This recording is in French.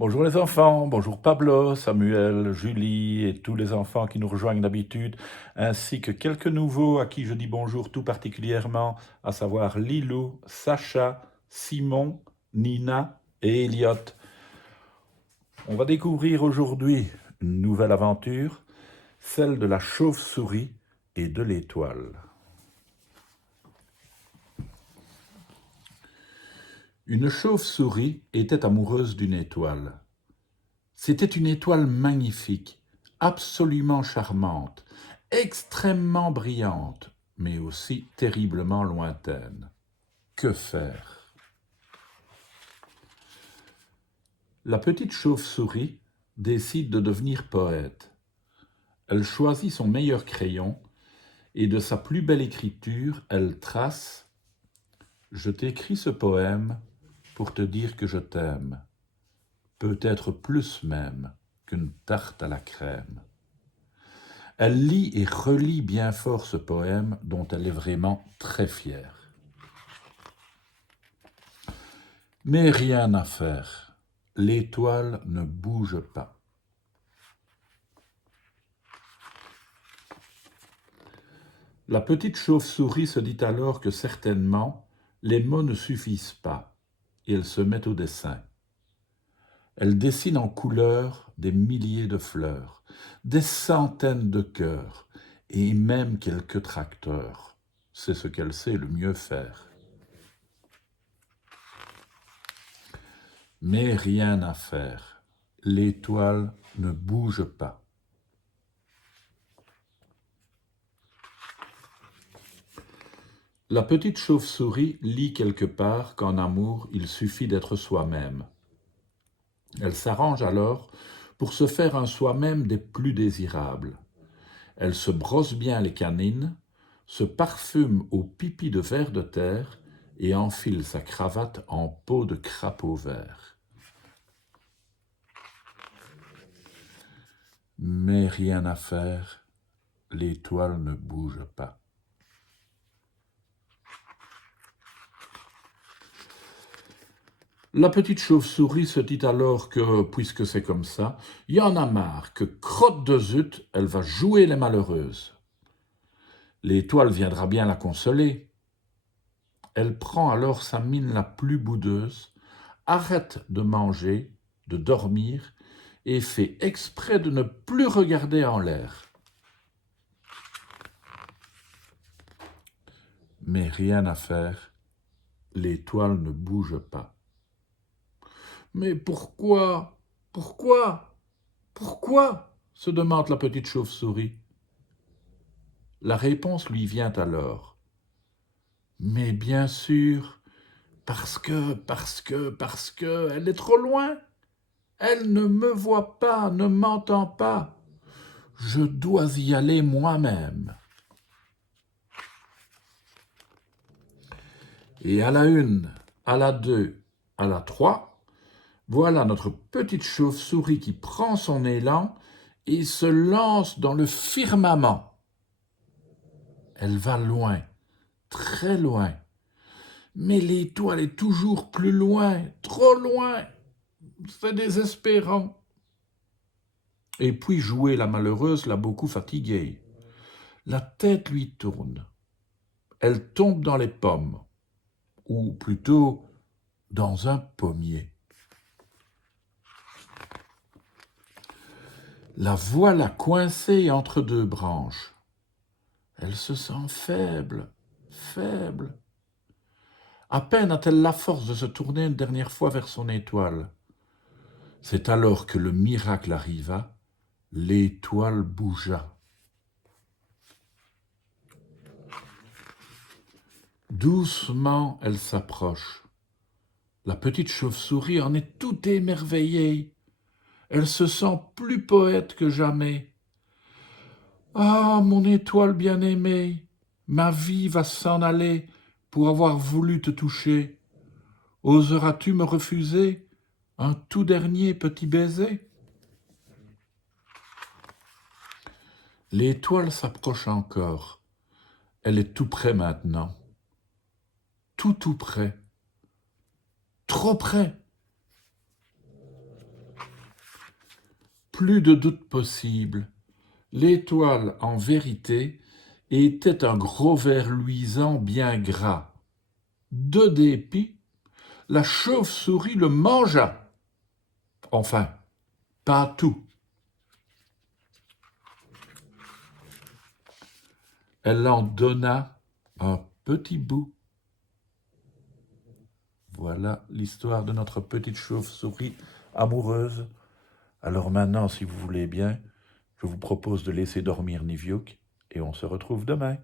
Bonjour les enfants, bonjour Pablo, Samuel, Julie et tous les enfants qui nous rejoignent d'habitude, ainsi que quelques nouveaux à qui je dis bonjour tout particulièrement, à savoir Lilou, Sacha, Simon, Nina et Elliot. On va découvrir aujourd'hui une nouvelle aventure, celle de la chauve-souris et de l'étoile. Une chauve-souris était amoureuse d'une étoile. C'était une étoile magnifique, absolument charmante, extrêmement brillante, mais aussi terriblement lointaine. Que faire? La petite chauve-souris décide de devenir poète. Elle choisit son meilleur crayon et de sa plus belle écriture, elle trace « Je t'écris ce poème pour te dire que je t'aime, peut-être plus même qu'une tarte à la crème. » Elle lit et relit bien fort ce poème dont elle est vraiment très fière. Mais rien à faire, l'étoile ne bouge pas. La petite chauve-souris se dit alors que certainement les mots ne suffisent pas et elle se met au dessin. Elle dessine en couleurs des milliers de fleurs, des centaines de cœurs et même quelques tracteurs. C'est ce qu'elle sait le mieux faire. Mais rien à faire, l'étoile ne bouge pas. La petite chauve-souris lit quelque part qu'en amour, il suffit d'être soi-même. Elle s'arrange alors pour se faire un soi-même des plus désirables. Elle se brosse bien les canines, se parfume au pipi de ver de terre et enfile sa cravate en peau de crapaud vert. Mais rien à faire, l'étoile ne bouge pas. La petite chauve-souris se dit alors que, puisque c'est comme ça, il y en a marre, que crotte de zut, elle va jouer les malheureuses. L'étoile viendra bien la consoler. Elle prend alors sa mine la plus boudeuse, arrête de manger, de dormir, et fait exprès de ne plus regarder en l'air. Mais rien à faire, l'étoile ne bouge pas. Mais pourquoi? Pourquoi? Pourquoi? Se demande la petite chauve-souris. La réponse lui vient alors. Mais bien sûr, parce que, elle est trop loin. Elle ne me voit pas, ne m'entend pas. Je dois y aller moi-même. Et à la une, à la deux, à la trois, voilà notre petite chauve-souris qui prend son élan et se lance dans le firmament. Elle va loin, très loin. Mais l'étoile est toujours plus loin, trop loin. C'est désespérant. Et puis jouer la malheureuse l'a beaucoup fatiguée. La tête lui tourne. Elle tombe dans les pommes, ou plutôt dans un pommier. La voilà coincée entre deux branches. Elle se sent faible, faible. À peine a-t-elle la force de se tourner une dernière fois vers son étoile. C'est alors que le miracle arriva, l'étoile bougea. Doucement, elle s'approche. La petite chauve-souris en est tout émerveillée. Elle se sent plus poète que jamais. Ah, mon étoile bien-aimée, ma vie va s'en aller pour avoir voulu te toucher. Oseras-tu me refuser un tout dernier petit baiser? L'étoile s'approche encore. Elle est tout près maintenant. Tout près. Trop près. Plus de doute possible. L'étoile, en vérité, était un gros ver luisant bien gras. De dépit, la chauve-souris le mangea. Enfin, pas tout. Elle en donna un petit bout. Voilà l'histoire de notre petite chauve-souris amoureuse. Alors maintenant, si vous voulez bien, je vous propose de laisser dormir Niviouk et on se retrouve demain.